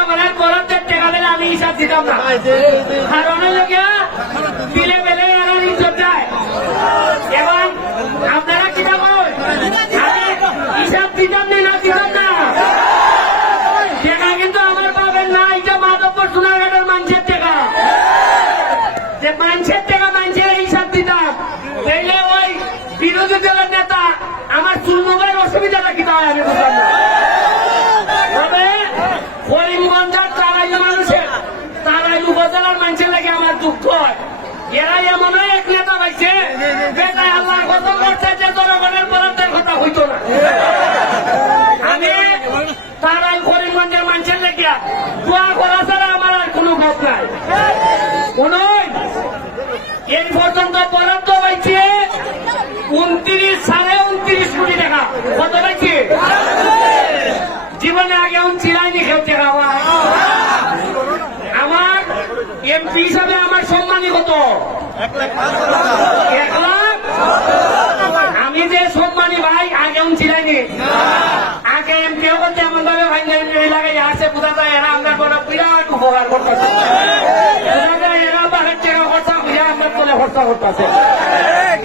জনগণের বরাদ্দের টাকা দিলে আমি হিসাব দিতাম না। কারণ দিলে বেলে এরা ইজ্জত যায়। এবং আপনারা কি বলেন আমি হিসাব দিতাম না দিতাম না, টাকা কিন্তু আমার পাবেন না। এটা মাধবপুর সোনারঘাটের মানুষের টাকা, যে মানুষের টাকা মানুষের হিসাব দিতাম। তাইলে ওই বিরোধী দলের নেতা আমার চুলমুখের অসুবিধাটা কি হয় আমি বুঝলাম না। তবে করিমগঞ্জের তারাইল মানুষের তারাইল উপজেলার মানুষের লাগে আমার দুঃখ হয়। এরা এমন এক নেতা পাইছে বেটায় আল্লাহর কথা করছে যে জনগণের বরাদ্দের কথা হইতো না। আমি তারাইল করিমগঞ্জের মানুষের লেগে দোয়া করা ছাড়া আমার আর কোনো গপ নাই। কোন এই পর্যন্ত বরাদ্দ পাইছে 29.29 কোটি টাকা। কত পাইছে? জীবনে আগে চিরাইনি খেলছে। আমার এমপি হিসাবে আমার সম্মানী কত? 1 লাখ। আমি যে সম্মানী ভাই আগে চিরাইনি। আগে এমপিও করতে এমন ভাবে ভাই লাগাই আসে বোঝা যায় এরা আমরা কোনো বিরাট উপকার করতেছে। বোঝা যায় এরা বাঘের টাকা খরচা হইয়া আমার কোলে খরচা করতেছে।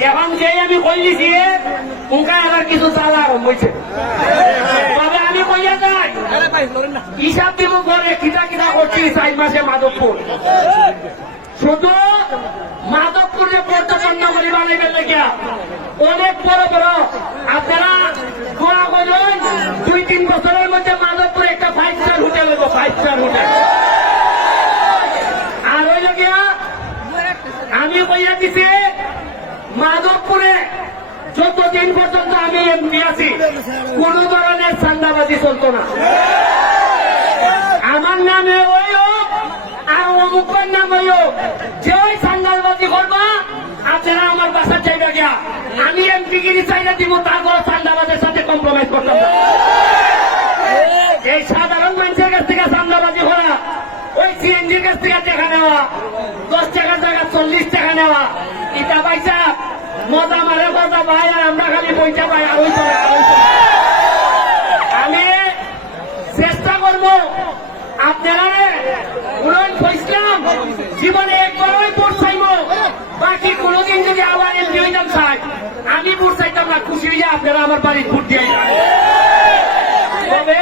এখন যে আমি কইলিছি উনকা এবার কিছু চালা হয়েছে। তবে আমি কইয়া যাই হিসাব দিব করে কিতা কিতা করছি 4 মাসে মাধবপুর। শুধু মাধবপুরে পর্যটন নগরী বানাইবেন লেগিয়া অনেক বড় বড় আপনারা দোয়া করুন 2-3 বছরের মধ্যে মাধবপুরে একটা 5 স্টার হোটেল হইব। 5 স্টার হোটেল। আর ওই লগিয়া আমি কইয়া দিছি মাধবপুরে যতদিন পর্যন্ত আমি এমপি আছি কোন ধরনের চান্দাবাজি চলতো না। আমার নামে ওই হোক আর অমুকের নাম ওই হোক, যে ওই চান্দাবাজি করবা আপনারা আমার বাসার জায়গা গিয়া আমি এমপি গিরি চাইনা দিব, তারপর চান্দাবাজের সাথে কম্প্রোমাইজ করতাম না। এই সাধারণ মানুষের কাছ থেকে চান্দাবাজি করা, ওই সিএনজির কাছ থেকে টাকা নেওয়া, 10 টাকার জায়গা 40 টাকা নেওয়া, এটা পয়সা মজা মারে মজা ভাই। আর আমরা খালি পয়সা পাই আর আমি চেষ্টা করবো আপনারা ইসলাম জীবনে একবারই ভোট চাইব, বাকি কোনদিন যদি আবার এমপি হইতাম চাই আমি ভোট চাইতাম না। খুশি হইয়া আপনারা আমার বাড়ির ভোট দিয়ে। তবে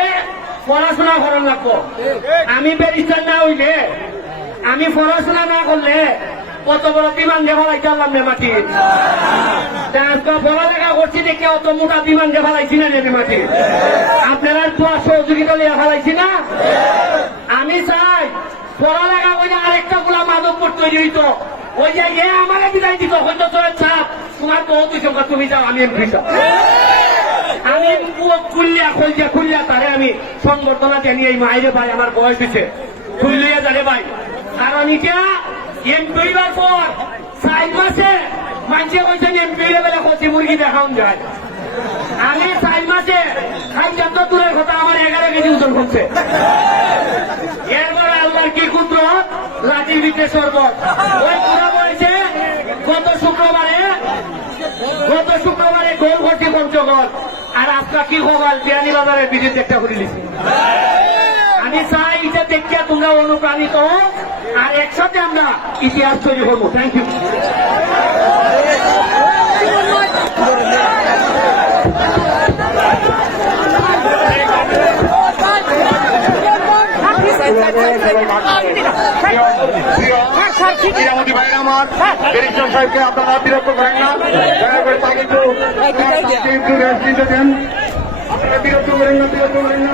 পড়াশোনা করার লাগবো। আমি ব্যারিস্টার না হইলে, আমি পড়াশোনা না করলে কত বড় বিমান দেখা লাইতাম মাটি। পড়ালেখা করছি দেখে অত মোটা বিমান দেখা লাইছি না মাটি। আপনারা সহযোগিতা লিয়া ফেলাইছি না। আমি চাই পড়ালেখা করলে আরেকটা গুলা মাধবপুর তৈরি হইতো। ওই যে আমাকে বিদায় দিত হয়তো চাপ তোমার বহুত সংখ্যা তুমি যাও আমি এমপি। আমি খুললিয়া তারে আমি সংবর্ধনা জানিয়ে এই মাইরে ভাই আমার বয়স দিচ্ছে খুললিয়া জানে ভাই। কারণ এটা এমপি হইবার পর 4 মাসে মানুষে কইছেন এমপি বেলা কচি মুরগি দেখান যায়। আমি 4 মাসে খাইতাম তো দূরের কথা, আমার 11 কেজি ওজন হচ্ছে। এরপর আল্লাহর কি কুদরত, লাঠির ভিতরে শরবত। ওই পুরো বয়সে গত শুক্রবারে গোল ভর্তি পঞ্চগড় আর আপনার কি খবর বিয়ানি বাজারের বিদ্যুৎ একটা করে দিচ্ছি। আমি চাই এটা দেখতে তোমরা অনুপ্রাণিত আর একসাথে আমরা ইতিহাস তৈরি করবো। Thank you. আমার ব্যারিস্টার সাহেবকে আপনারা বিরক্ত করেন না, দয়া করে তাকে একটু রেস্ট দিতে দেন। আপনারা বিরক্ত করেন না।